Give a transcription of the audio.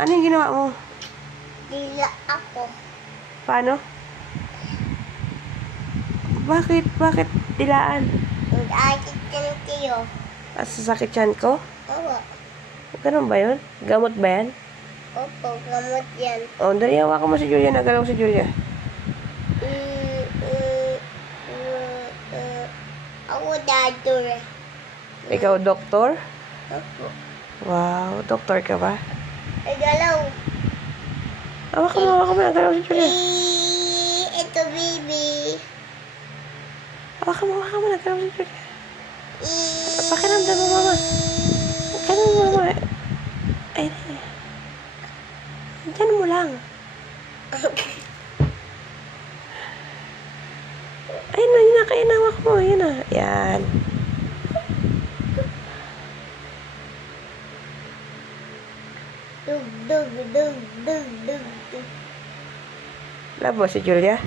Ano yung ginawa mo? Dila ako. Paano? Bakit? Bakit dilaan? Nag-akit ka ng tiyo. Sasakit yan ko? Oo. Ganun ba yun? Gamot ba yan? Opo, gamot yan. O, dali, hawakan mo si Julia. Nagalaw si Julia. Ako doctor. Ikaw, doktor? Opo. Wow, doktor ka ba? Ay, galaw. Hawakan mo. Nagalaw si Julia. Ito, baby. Hawakan mo. Nagalaw si Julia. Pakiramdam mo, mama. Ganun mo, mama. Ay, dyan mo lang. Ay, na, yun na. Kaya nawak mo. Yun na. Yan. Dug, dug, dug, dug, dug, dug. Labo si Julia.